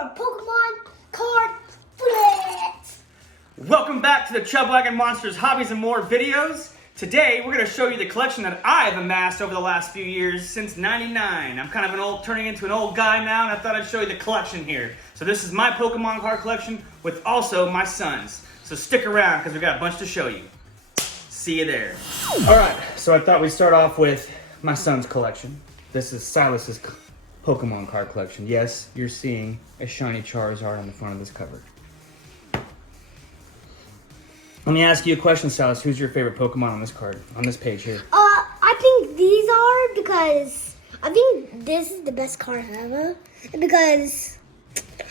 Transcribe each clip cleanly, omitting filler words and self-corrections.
more Pokemon Card Flex. Welcome back to the Chubwagon Monsters Hobbies and More videos. Today we're going to show you the collection that I've amassed over the last few years since '99. I'm kind of turning into an old guy now, and I thought I'd show you the collection here. So this is my Pokemon card collection with also my son's. So stick around because we got a bunch to show you. See you there. Alright, so I thought we'd start off with my son's collection. This is Silas's Pokemon card collection. Yes, you're seeing a shiny Charizard on the front of this cover. Let me ask you a question, Silas. Who's your favorite Pokemon on this card, on this page here? I think these are because I think this is the best card ever. And because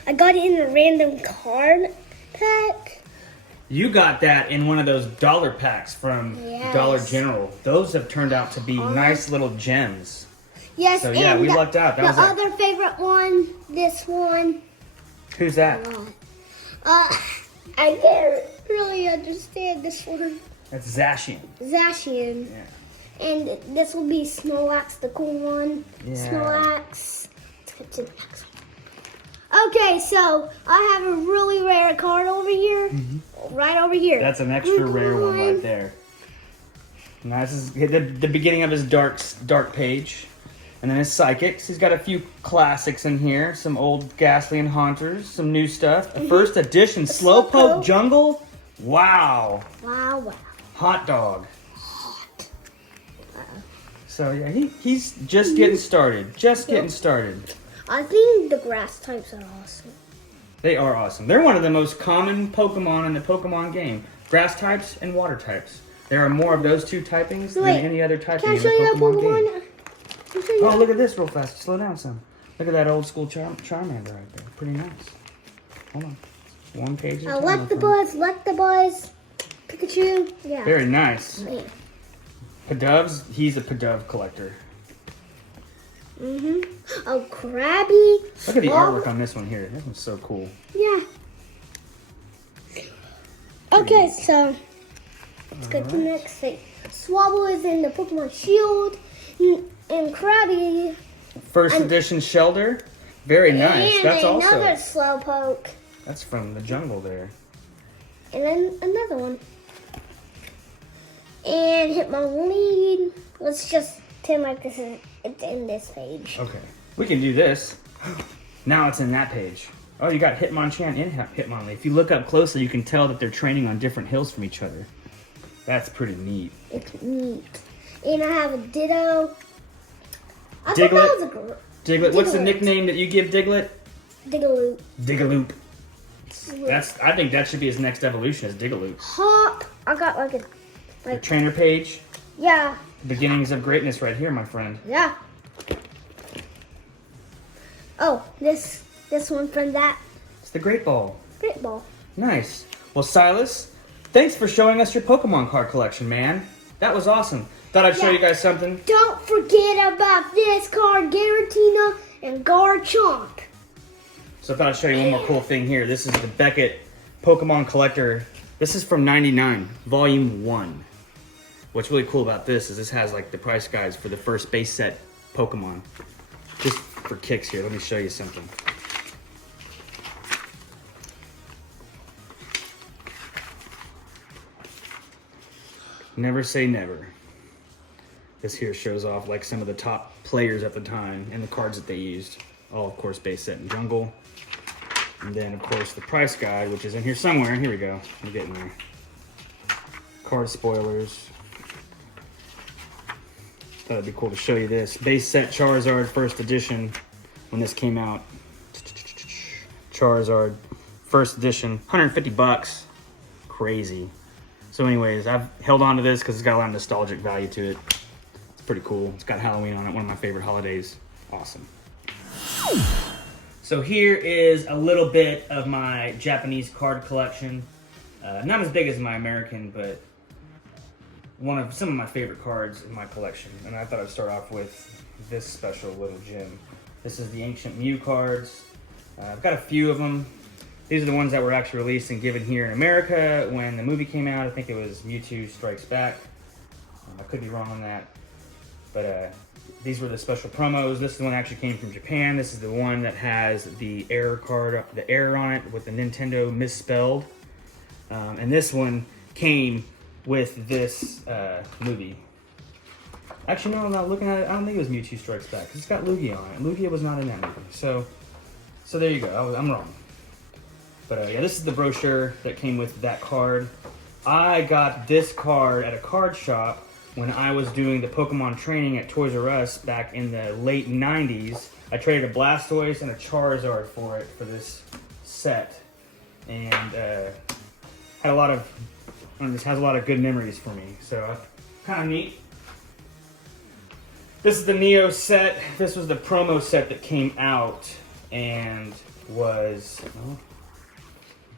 I got it in a random card pack. You got that in one of those dollar packs from Dollar General. Those have turned out to be nice little gems. Yes, so yeah, and we lucked out. That the was other favorite one, this one. Who's that? I can't really understand this one. That's Zacian. Zacian. Yeah. And this will be Snorlax, the cool one. Yeah. Snorlax. Let's get to the next one. Okay, so I have a really rare card over here. Right over here. That's an extra rare one right there. And this is the beginning of his dark page. And then his Psychics. He's got a few classics in here. Some old Ghastly and Haunters. Some new stuff. A first edition Slowpoke Jungle. Wow. Wow. Hot dog. So yeah, he's just getting started. Getting started. I think the grass types are awesome. They are awesome. They're one of the most common Pokemon in the Pokemon game. Grass types and water types. There are more of those two typings than any other typing in the Pokemon game. Oh, look at this real fast. Slow down some. Look at that old school Charmander right there. Pretty nice. Hold on. One page at a time. Let the buzz. Pikachu. Yeah. Very nice. Yeah. Pidov's, he's a Pidove collector. Oh, Krabby. Look at the artwork on this one here. This one's so cool. Yeah. Okay, so let's go to the next thing. Swabble is in the Pokemon Shield. And Krabby. First edition Shelter. Very nice. And That's another also. Slowpoke. That's from the jungle there. And then another one. And Hitmonlee. Let's just pretend like it's in this page. Okay. We can do this. Now it's in that page. Oh, you got Hitmonchan and Hitmonlee. If you look up closely, you can tell that they're training on different hills from each other. That's pretty neat. It's neat. And I have a Ditto. Diglett. What's the nickname that you give Diglett? Digaloop. Digaloop. I think that should be his next evolution, is Digaloop. Hop. I got The trainer page. Yeah. Beginnings of greatness right here, my friend. Yeah. Oh, this one from that. It's the Great Ball. Great Ball. Nice. Well, Silas, thanks for showing us your Pokemon card collection, man. That was awesome. Thought I'd show you guys something. Don't forget about this card, Giratina and Garchomp. So I thought I'd show you one more cool thing here. This is the Beckett Pokemon Collector. This is from '99, Volume 1. What's really cool about this is this has like the price guides for the first base set Pokemon. Just for kicks here, let me show you something. Never say never. This here shows off like some of the top players at the time and the cards that they used. All, of course, base set in Jungle. And then, of course, the price guide, which is in here somewhere. Here we go. I'm getting there. Card spoilers. Thought it'd be cool to show you this. Base set Charizard first edition when this came out. Charizard first edition, 150 bucks. Crazy. So anyways, I've held on to this because it's got a lot of nostalgic value to it. It's pretty cool. It's got Halloween on it, one of my favorite holidays. Awesome. So here is a little bit of my Japanese card collection. Not as big as my American, but some of my favorite cards in my collection. And I thought I'd start off with this special little gem. This is the Ancient Mew cards. I've got a few of them. These are the ones that were actually released and given here in America when the movie came out. I think it was Mewtwo Strikes Back. I could be wrong on that. But These were the special promos. This is the one that actually came from Japan. This is the one that has the error card, the error on it with the Nintendo misspelled. And this one came with this movie. Actually, no, I'm not looking at it. I don't think it was Mewtwo Strikes Back because it's got Lugia on it. Lugia was not in that movie. So there you go. I'm wrong. But yeah, this is the brochure that came with that card. I got this card at a card shop when I was doing the Pokemon training at Toys R Us back in the late 90s. I traded a Blastoise and a Charizard for it for this set. And had a lot of, this has a lot of good memories for me. So kind of neat. This is the Neo set. This was the promo set that came out and was, oh,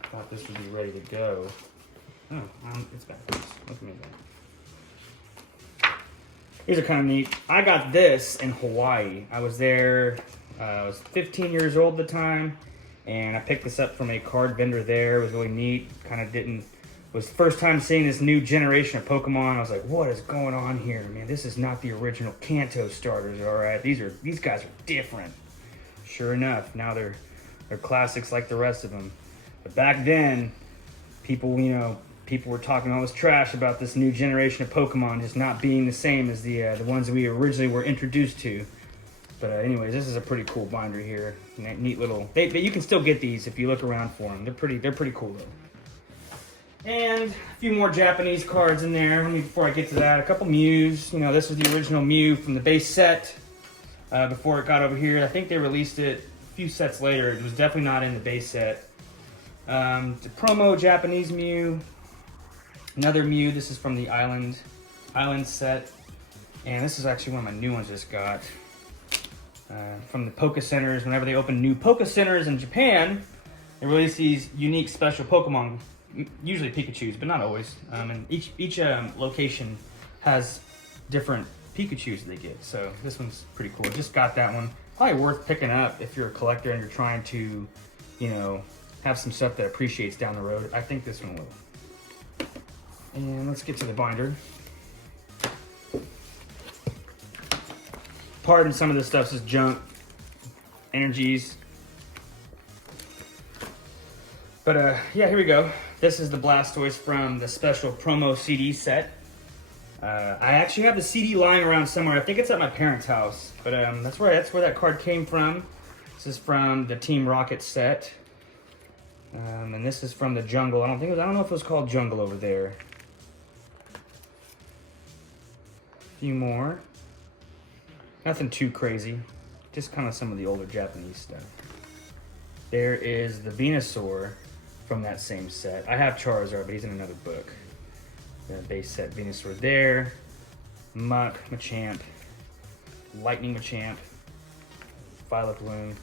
I thought this would be ready to go. Oh, it's backwards. Look at me there. These are kind of neat. I got this in Hawaii. I was there, I was 15 years old at the time, and I picked this up from a card vendor there. It was really neat. Was the first time seeing this new generation of Pokemon. I was like, what is going on here, man? This is not the original Kanto starters, all right? These guys are different. Sure enough, now they're classics like the rest of them. But back then, people were talking all this trash about this new generation of Pokemon just not being the same as the ones that we originally were introduced to. But anyways, this is a pretty cool binder here. Neat little. You can still get these if you look around for them. They're pretty cool though. And a few more Japanese cards in there. Before I get to that, a couple Mews. This was the original Mew from the base set before it got over here. I think they released it a few sets later. It was definitely not in the base set. The promo Japanese Mew. Another Mew. This is from the Island set. And this is actually one of my new ones I just got. From the Poké Centers. Whenever they open new Poké Centers in Japan, they release these unique special Pokemon. Usually Pikachus, but not always. And each location has different Pikachus that they get. So this one's pretty cool. Just got that one. Probably worth picking up if you're a collector and you're trying to, have some stuff that appreciates down the road. I think this one will. And let's get to the binder. Pardon some of this stuff is junk. Energies. But yeah, here we go. This is the Blastoise from the special promo CD set. I actually have the CD lying around somewhere. I think it's at my parents' house, but that's where that card came from. This is from the Team Rocket set, and this is from the Jungle. I don't know if it was called Jungle over there. A few more. Nothing too crazy. Just kind of some of the older Japanese stuff. There is the Venusaur from that same set. I have Charizard, but he's in another book. The base set Venusaur there. Muck, Machamp, Lightning Machamp, Violet Bloom,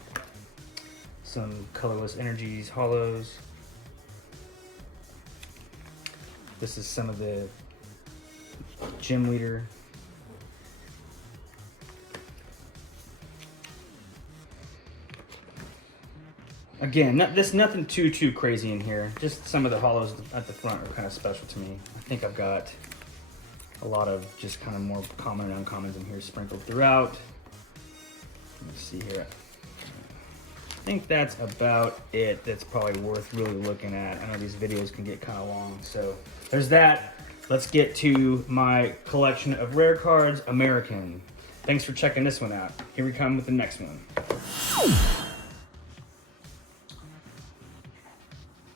some colorless energies, hollows. This is some of the Gym Leader. Again, nothing too crazy in here. Just some of the hollows at the front are kind of special to me. I think I've got a lot of just kind of more common and uncommons in here sprinkled throughout. Let me see here. I think that's about it. That's probably worth really looking at. I know these videos can get kind of long, so there's that. Let's get to my collection of rare cards, American. Thanks for checking this one out. Here we come with the next one.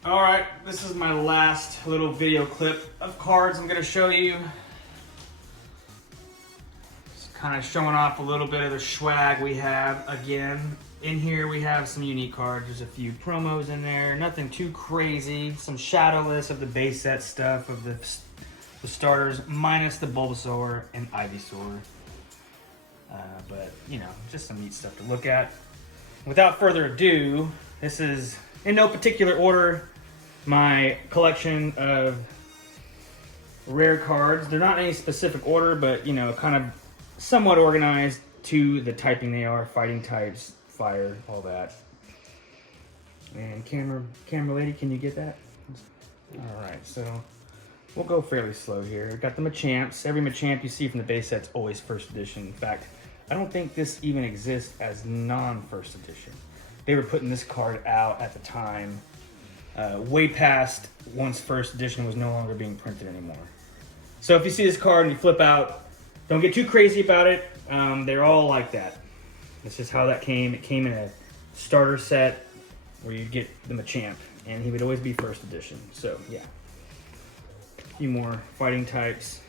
All right, this is my last little video clip of cards I'm gonna show you. Just kind of showing off a little bit of the swag we have. Again, in here we have some unique cards. There's a few promos in there, nothing too crazy. Some shadowless of the base set stuff of the starters, minus the Bulbasaur and Ivysaur. But, just some neat stuff to look at. Without further ado, this is, in no particular order, my collection of rare cards. They're not in any specific order, but, kind of somewhat organized to the typing they are. Fighting types, fire, all that. And camera lady, can you get that? All right, so we'll go fairly slow here. Got the Machamps. Every Machamp you see from the base set's always first edition. In fact, I don't think this even exists as non-first edition. They were putting this card out at the time, way past once first edition was no longer being printed anymore. So if you see this card and you flip out, don't get too crazy about it. They're all like that. This is how that came. It came in a starter set where you'd get the Machamp, and he would always be first edition. So yeah, a few more fighting types.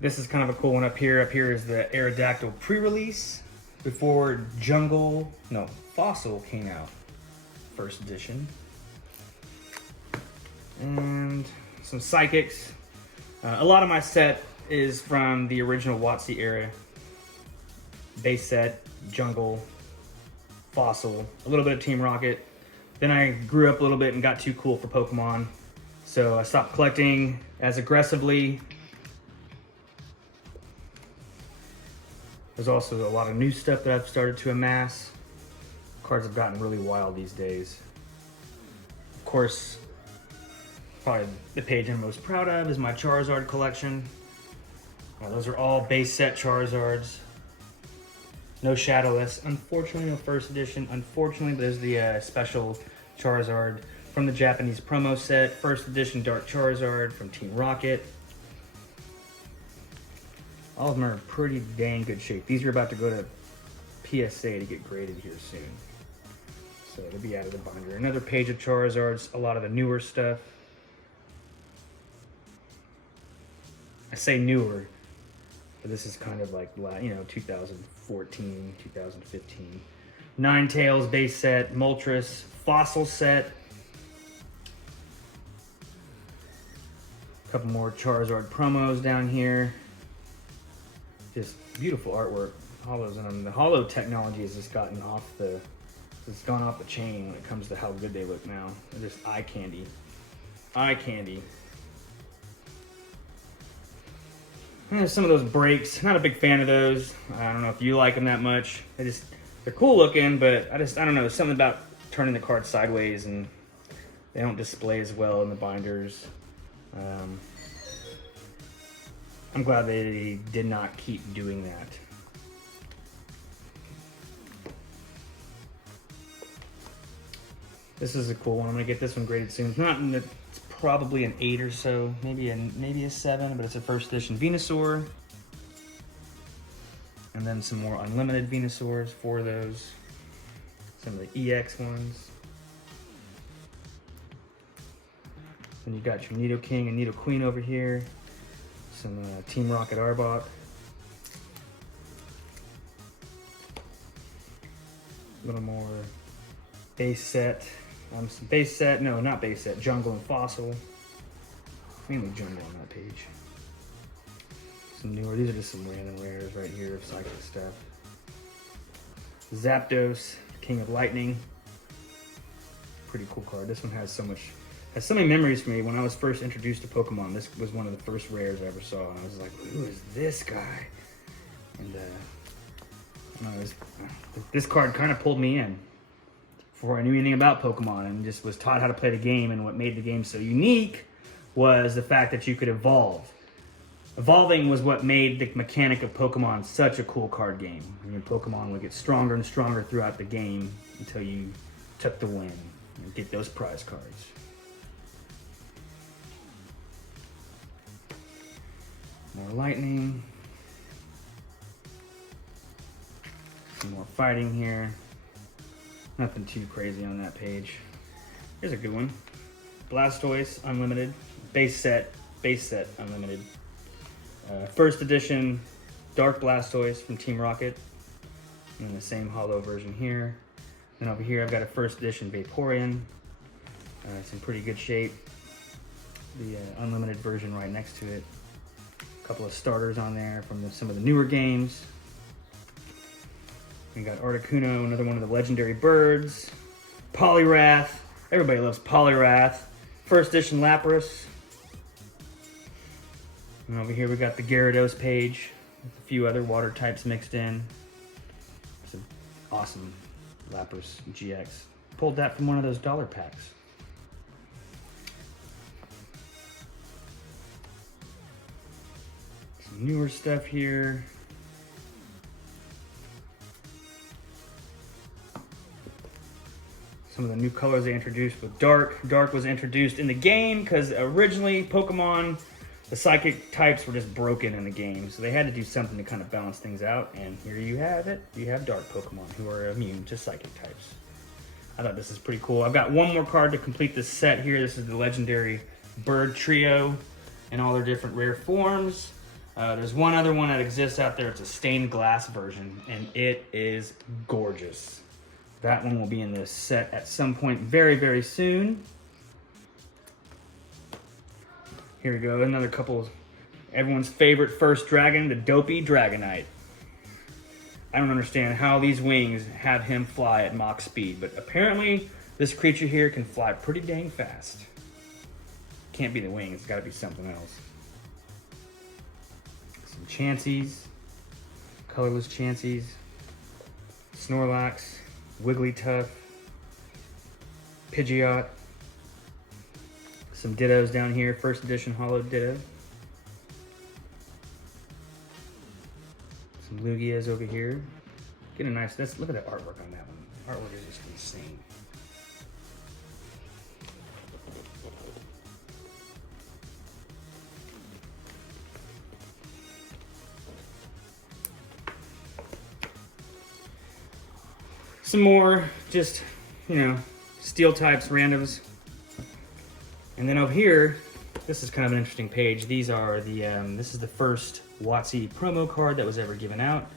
This is kind of a cool one up here. Up here is the Aerodactyl pre-release before Fossil came out, first edition. And some Psychics. A lot of my set is from the original WotC era. Base set, Jungle, Fossil, a little bit of Team Rocket. Then I grew up a little bit and got too cool for Pokemon. So I stopped collecting as aggressively. There's also a lot of new stuff that I've started to amass. Cards have gotten really wild these days. Of course, probably the page I'm most proud of is my Charizard collection. Those are all base set Charizards. No Shadowless. Unfortunately, no first edition. Unfortunately, there's the special Charizard from the Japanese promo set. First edition Dark Charizard from Team Rocket. All of them are in pretty dang good shape. These are about to go to PSA to get graded here soon. So it'll be out of the binder. Another page of Charizards, a lot of the newer stuff. I say newer, but this is kind of like, 2014, 2015. Ninetales base set, Moltres, Fossil set. A couple more Charizard promos down here. Just beautiful artwork. Hollows in them. The hollow technology has just gone off the chain when it comes to how good they look now. They're just eye candy. Eye candy. And there's some of those breaks. Not a big fan of those. I don't know if you like them that much. They're cool looking, but I don't know. There's something about turning the card sideways and they don't display as well in the binders. I'm glad they did not keep doing that. This is a cool one. I'm gonna get this one graded soon. It's probably an 8 or so, maybe a 7, but it's a first edition Venusaur. And then some more unlimited Venusaurs, 4 of those. Some of the EX ones. Then you got your Nidoking and Nidoqueen over here. Some Team Rocket Arbok. A little more base set. Not base set, Jungle and Fossil. Mainly Jungle on that page. Some newer, these are just some random rares right here of Psychic stuff. Zapdos, King of Lightning. Pretty cool card. This one has so many memories for me. When I was first introduced to Pokemon, this was one of the first rares I ever saw. And I was like, who is this guy? And this card kind of pulled me in before I knew anything about Pokemon, and just was taught how to play the game. And what made the game so unique was the fact that you could evolve. Evolving was what made the mechanic of Pokemon such a cool card game. I mean, Pokemon would get stronger and stronger throughout the game until you took the win and get those prize cards. More lightning. Some more fighting here. Nothing too crazy on that page. Here's a good one. Blastoise Unlimited. Base set Unlimited. First edition Dark Blastoise from Team Rocket. And the same hollow version here. Then over here I've got a first edition Vaporeon. It's in pretty good shape. The unlimited version right next to it. A couple of starters on there from some of the newer games. We got Articuno, another one of the legendary birds. Poliwrath. Everybody loves Poliwrath. First edition Lapras. And over here we got the Gyarados page with a few other water types mixed in. It's an awesome Lapras GX. Pulled that from one of those dollar packs. newer stuff here. Some of the new colors they introduced with Dark. Dark was introduced in the game because originally Pokemon, the psychic types were just broken in the game. So they had to do something to kind of balance things out. And here you have it. You have Dark Pokemon who are immune to psychic types. I thought this is pretty cool. I've got one more card to complete this set here. This is the legendary Bird Trio in all their different rare forms. There's one other one that exists out there. It's a stained glass version, and it is gorgeous. That one will be in this set at some point very, very soon. Here we go, another couple of everyone's favorite first dragon, the Dopey Dragonite. I don't understand how these wings have him fly at Mach speed, but apparently this creature here can fly pretty dang fast. Can't be the wings, it's gotta be something else. Some Chanseys, colorless Chanseys, Snorlax, Wigglytuff, Pidgeot, some Dittos down here, first edition Holo Ditto. Some Lugias over here. Get a nice, look at the artwork on that one. Artwork is just insane. Some more just, steel types, randoms. And then over here, this is kind of an interesting page. These are the, this is the first WotC promo card that was ever given out.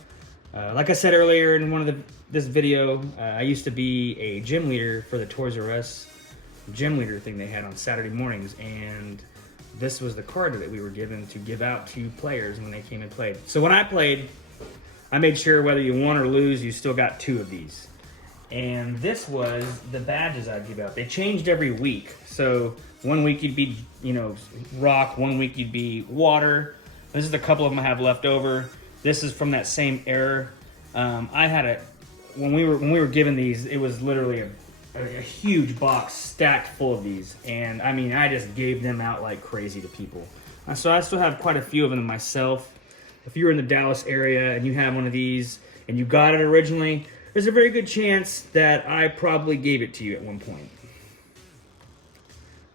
Like I said earlier in one of this video, I used to be a gym leader for the Toys R Us gym leader thing they had on Saturday mornings, and this was the card that we were given to give out to players when they came and played. So when I played, I made sure whether you won or lose, you still got 2 of these. And this was the badges I'd give out. They changed every week. So one week you'd be, rock, one week you'd be water. This is a couple of them I have left over. This is from that same era. I had when we were given these, it was literally a huge box stacked full of these. And I mean, I just gave them out like crazy to people. So I still have quite a few of them myself. If you're in the Dallas area and you have one of these and you got it originally, there's a very good chance that I probably gave it to you at one point.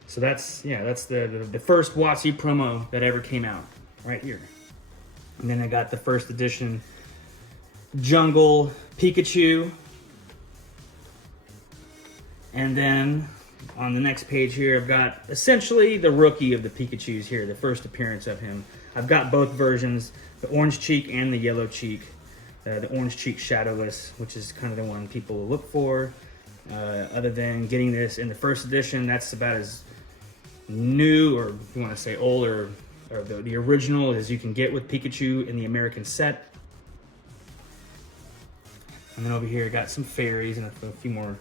So that's the first WotC promo that ever came out, right here. And then I got the first edition Jungle Pikachu. And then on the next page here, I've got essentially the rookie of the Pikachus here, the first appearance of him. I've got both versions, the orange cheek and the yellow cheek. The orange cheek shadowless, which is kind of the one people look for. Other than getting this in the first edition, that's about as new, or if you want to say old, or the original as you can get with Pikachu in the American set. And then over here, I got some fairies and a few more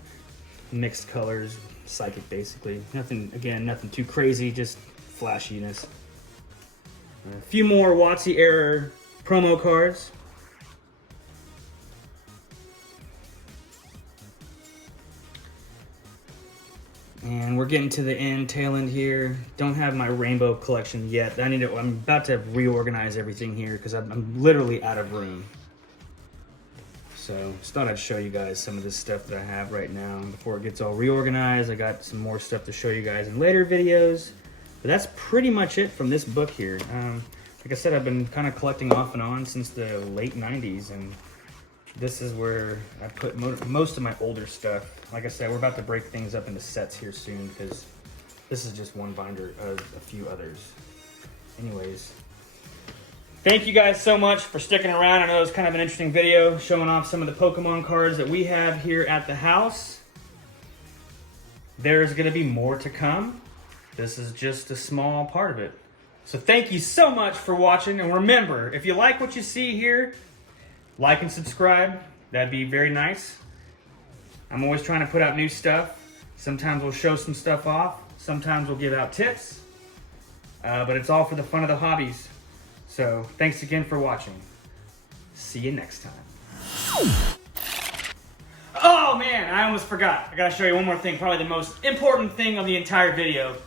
mixed colors, psychic basically. Nothing too crazy, just flashiness. A few more WotC era promo cards. And we're getting to the tail end here. Don't have my rainbow collection yet. I'm about to reorganize everything here because I'm literally out of room. So just thought I'd show you guys some of this stuff that I have right now before it gets all reorganized. I got some more stuff to show you guys in later videos. But that's pretty much it from this book here. Like I said, I've been kind of collecting off and on since the late 90s, and this is where I put most of my older stuff. Like I said, we're about to break things up into sets here soon because this is just one binder of a few others. Anyways, thank you guys so much for sticking around. I know it was kind of an interesting video showing off some of the Pokemon cards that we have here at the house. There's going to be more to come. This is just a small part of it. So thank you so much for watching. And remember, if you like what you see here, like and subscribe. That'd be very nice. I'm always trying to put out new stuff. Sometimes we'll show some stuff off. Sometimes we'll give out tips. But it's all for the fun of the hobbies. So thanks again for watching. See you next time. Oh man, I almost forgot. I gotta show you one more thing. Probably the most important thing of the entire video.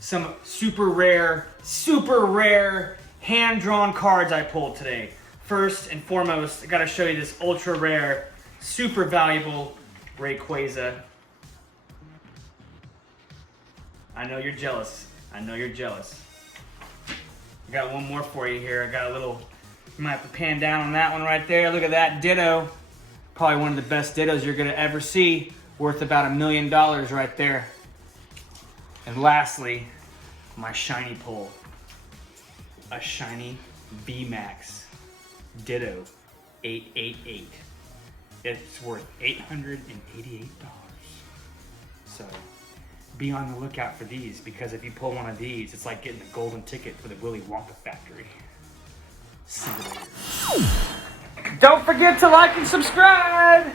Some super rare hand-drawn cards I pulled today. First and foremost, I gotta show you this ultra rare, super valuable Rayquaza. I know you're jealous. I know you're jealous. I got one more for you here. I got a little, you might have to pan down on that one right there. Look at that Ditto. Probably one of the best Dittos you're gonna ever see. Worth about $1 million right there. And lastly, my shiny pull. A shiny VMAX Ditto 888. It's worth $888. So be on the lookout for these, because if you pull one of these, it's like getting a golden ticket for the Willy Wonka factory. See you later. Don't forget to like and subscribe!